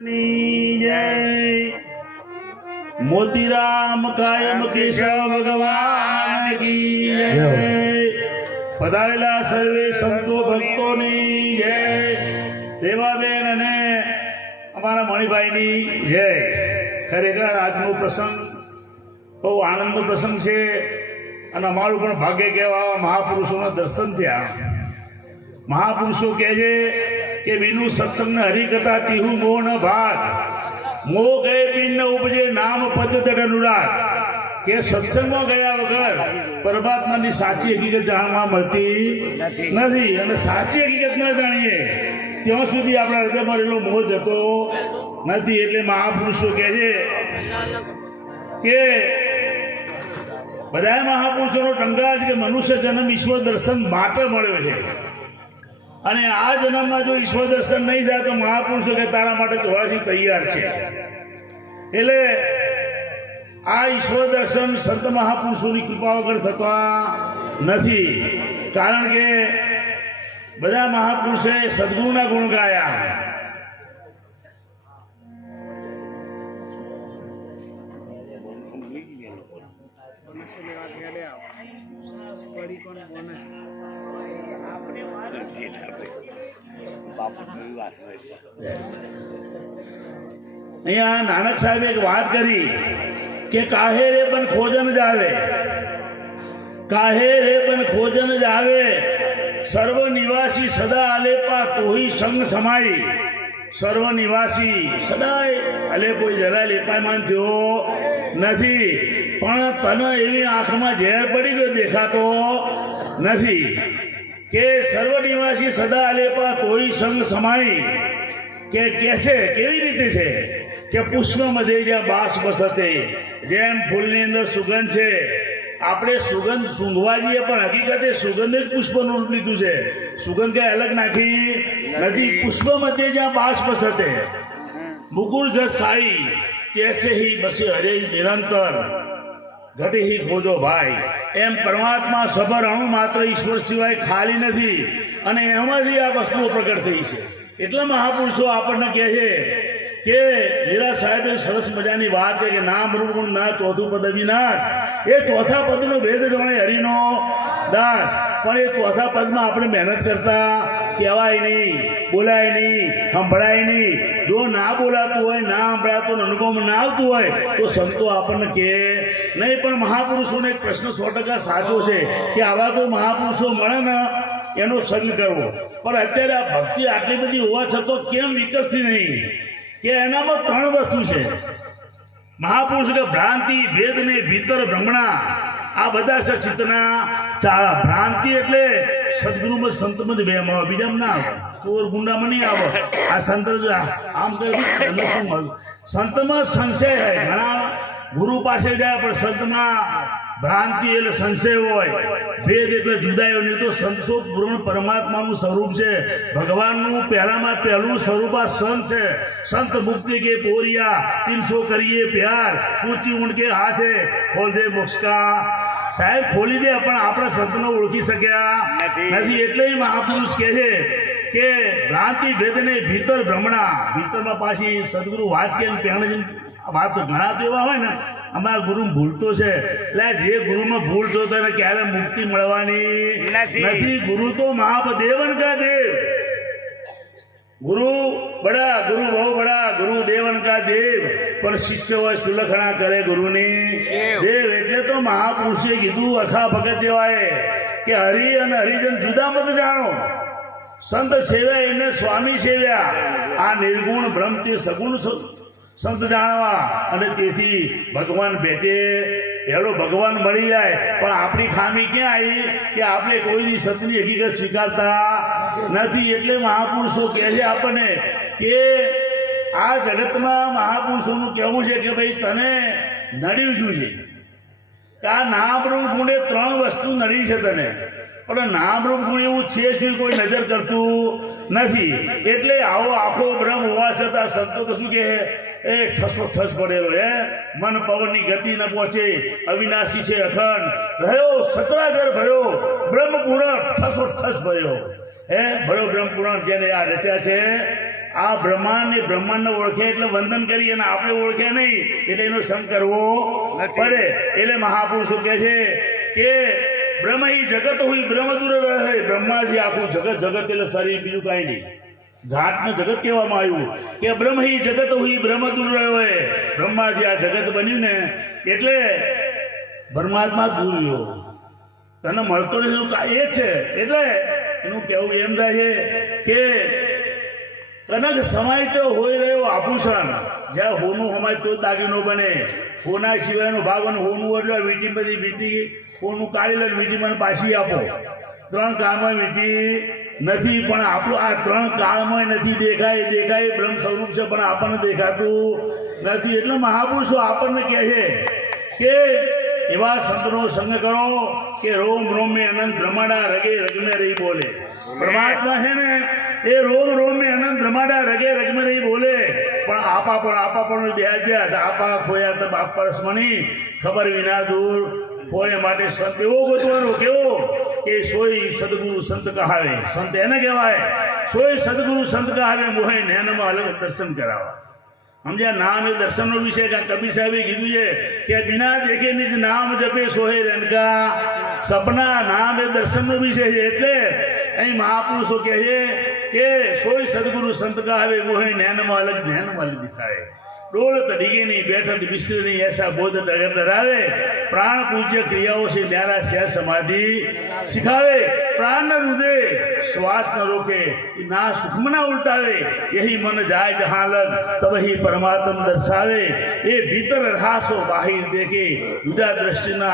जय मोतीराम कायम केशव भगवान की जय। पधारेला सर्वे संतो भक्तोनी जय। देवाबेन અને અમારા મણિભાઈની જય। ખરેખર આજનો પ્રસંગ બહુ આનંદનો પ્રસંગ છે અને અમારું પણ ભાગ્ય કહેવા મહાપુરુષોના દર્શન થયા। મહાપુરુષો કહે છે કે વિનુ સત્સંગ હરિકથા તિહુ મોહ ન ભાગ, મોહ ગયે બિન ન ઉપજે નામ પદ તડ અનુરાગ। કે સત્સંગમાં ગયા વગર પરમાત્માની સાચી હકીકત જાણવા મળતી નથી અને સાચી હકીકત ન જાણીએ ત્યાં સુધી આપણા હૃદયમાં રહેલો મોહ જતો નથી। એટલે મહાપુરુષો કહે છે કે બધા મહાપુરુષોનો ટંકાર છે કે મનુષ્ય જન્મ ઈશ્વર દર્શન માટે મળ્યો છે અને આ જન્મમાં જો ઈશ્વર દર્શન નહીં થાય તો મહાપુરુષો કે તારા માટે 84 તૈયાર છે। એટલે આ ઈશ્વર દર્શન સંત મહાપુરુષોની કૃપા વગર થતા નથી, કારણ કે બધા મહાપુરુષોએ સદગુરુના ગુણ ગાયા। અહીંયા નાનક સાહેબે એક વાત કરી કે કાહે રે બન ખોજન જ આવે, કાહે રે બન ખોજન જ આવે, સર્વ નિવાસી સદા આલેપા તોહી સંગ સમાઈ। સર્વ નિવાસી સદાય આલેપો જરા લેપાયમાન થયો નથી, પણ તને એવી આંખમાં ઝેર પડી ગયો દેખાતો નથી। કે સર્વ નિવાસી સદા આલેપા તોહી સંગ સમાઈ। કે છે કેવી રીતે છે કે પુષ્પ મધ્ય જ્યાં બાસ બસતે, જેમ ફૂલની અંદર સુગંધ છે, આપણે સુગંધ સૂંઘવા જઈએ પણ હકીકતે સુગંધ જ પુષ્પનું રૂપ લીધું છે, સુગંધ કઈ અલગ નાખી નથી। પુષ્પ મધ્ય જ્યાં બાસ બસતે મુકુળ જસ સાઈ, કેસે હી બસે હરે નિરંતર ઘટે હી ખોજો ભાઈ। એમ પરમાત્મા સબર અણુ માત્ર ઈશ્વર સિવાય ખાલી નથી અને એમાંથી આ વસ્તુઓ પ્રગટ થઈ છે। એટલા મહાપુરુષો આપણને કહે છે કે મીરા સાહેબે સરસ મજાની વાત છે કે નામ રૂપ ગુણ ના ચોથું પદ અવિનાશ। એ ચોથા પદનો ભેદ જાણે હરિનો દાસ, પણ એ ચોથા પદમાં આપણે મહેનત કરતા કહેવાય નહીં, બોલાય નહીં, સંભળાય નહીં। જો ના બોલાતું હોય, ના સંભળાતું, અનુભવ ના આવતું હોય તો સંતો આપણને કહે નહીં। પણ મહાપુરુષોને એક પ્રશ્ન 100% સાચો છે કે આવા કોઈ મહાપુરુષો મળે ને એનો સંગ કરવો, પણ અત્યારે આ ભક્તિ આટલી બધી હોવા છતાં કેમ વિકસતી નહીં? કે એનામાં 3 વસ્તુ છે મહાપુરુષ કે ભ્રાંતિ, ભેદ ને ભીતર ભ્રમણા। આ બધા છે ચિત્તના ચાળા। ભ્રાંતિ એટલે સદગુરુમાં સંતમાં જ બેમાં, બીજામાં ના આવે, ચોર ગુંડામાં નહીં આવે। આ સંત આમ કરે સંતમાં સંશય હોય, ઘણા ગુરુ પાસે જાય પણ સંતમાં ભ્રાંતિ એટલે સંશય હોય, ભેદ એટલે જુદાયો નહીં। તો સંતો પૂર્ણ પરમાત્માનું સ્વરૂપ છે, ભગવાનનું પહેલામાં પહેલું સ્વરૂપ આ સંત છે। સંત મુક્તિ કે પોરિયા 300 કરીએ પ્યાર, ઊંચી ઊંડ કે હાથે ખોલ દે મોક્ષ કા। સાહેબ ખોલી દે પણ આપણે સંતને ઓળખી શક્યા નથી। એટલે મહાપુરુષ કહે છે કે ભ્રાંતિ ભેદને ભીતર ભ્રમણા। ભીતરમાં પાછી સદગુરુ વાત કે પહેણે વાત તો ઘણા તો એવા હોય ને અમારા ગુરુ ભૂલતો છે, એટલે જે ગુરુમાં ભૂલ તો તને ક્યારે મુક્તિ મળવાની નથી। ગુરુ તો મહાદેવન કા દેવ, ગુરુ બડા, ગુરુ બહુ બડા, ગુરુ દેવન કા દેવ, પણ શિષ્ય હોય સુલખણા કરે ગુરુની દેવ। એટલે તો મહાપુરુષે કીધું અખા ભગત જેવાએ કે હરિ અને હરિજન જુદા મત જાણો, સંત સેવ્યા એને સ્વામી સેવ્યા। આ નિર્ગુણ બ્રહ્મ તે સગુણ સંત જાણવા, અને તેથી ભગવાન ભેટે પહેલો ભગવાન મળી જાય। પણ આપણી ખામી ક્યાં આવી કે આપણે કોઈ દી સતની હકીકત સ્વીકારતા નથી। એટલે મહાપુરુષો કહે છે આપણને કે આ જગતમાં મહાપુરુષોનું કહેવું છે કે ભાઈ તને નડ્યું શું છે? કે આ નામ રૂપ ગુણે 3 વસ્તુ નડી છે તને, પણ નામ રૂપ ગુણ એવું છે શું કોઈ નજર કરતું નથી। એટલે આવો આખો બ્રહ્મ હોવા છતાં સંતો તો શું કહે એ ઠસો ઠસ પડેલો હે, મન પવનની ગતિ ન પહોંચે, અવિનાશી છે અખંડ, રહ્યો સચરાચર ભયો, બ્રહ્મ પૂરણ ઠસો ઠસ ભયો। હે ભયો બ્રહ્મ પુરાણ જેને આ રચ્યા છે આ બ્રહ્માંડ એ બ્રહ્માંડને ઓળખે એટલે વંદન કરીએ અને આપણે ઓળખે નહીં એટલે એનો સંગ કરવો પડે. એટલે મહાપુરુષો કહે છે કે બ્રહ્મ ઈ જગત હોય બ્રહ્મ દૂર રહે. બ્રહ્માથી આખું જગત, જગત એટલે શરીર, બીજું કાંઈ નહીં. ઘાટનું જગત કહેવામાં આવ્યું કે બ્રહ્મ ઈ જગત હોય બ્રહ્મ દૂર રહે. બ્રહ્માથી આ જગત બન્યું ને એટલે પરમાત્મા દૂર રહ્યો, તને મળતો નથી એ છે. એટલે એનું કહેવું એમ થાય છે કે કનક સમાય તો હોય રહ્યો આભૂષણ, જ્યાં હોનું સમાય તો દાગીનો બને. હોના સિવાયનો ભાગ અને હોનું એટલે વીંટી બધી વીંટી હોનું કાઢી લે, વીંટી મને પાછી આપો. ત્રણ કાળમાં વીંટી નથી, પણ આપણું આ ત્રણ કાળમાં નથી. દેખાય બ્રહ્મ સ્વરૂપ છે પણ આપણને દેખાતું નથી. એટલે મહાપુરુષો આપણને કહે છે કે એવા સંતનો સંગ કરો કે રોમ રોમ મેં અનંત બ્રહ્માંડા રગે રગ में રહી બોલે. પરમાત્મા છે ને એ રોમ રોમ મેં અનંત બ્રહ્માંડા રગે રગ में રહી બોલે. પણ આપા પણ દેહાદ્યાસ આપા ખોયા તબ આપ પરસ્મણી ખબર વિના દૂર ખોય માટે સંત એવો ગોતવાનો કેવો કે સોય સદગુરુ સંત કહાવે. સંત એને કહેવાય સોય સદગુરુ સંત કહાવે મોહે નયનમાં અલગ દર્શન કરાવવા. સમજ્યા? નામ એ દર્શનનો વિષય. કબીર સાહેબે કીધું છે કે બિના દેખે નિજ નામ જપે સોહે રનકા સપના. નામ એ દર્શનનો વિષય છે. એટલે અહીં મહાપુરુષો કહે છે કે સોય સદગુરુ સંત કહાવે મોહે નયનમાં અલગ દિખાવે. ડોલત ડીગે નહીં બેઠક વિશ્વ નહીં એસા બોધ ડગર ડરાવે. પ્રાણ પૂજ્ય ક્રિયાઓ से न्यारा से समाधि सिखावे. प्राण न रुदे श्वास न रोके ना सुखम न उल्टावे. यही मन जाए जहाँ लग तब ही परमात्म दर्शावे. ये भीतर रहासो बाहिर देखे जुदा दृष्टि न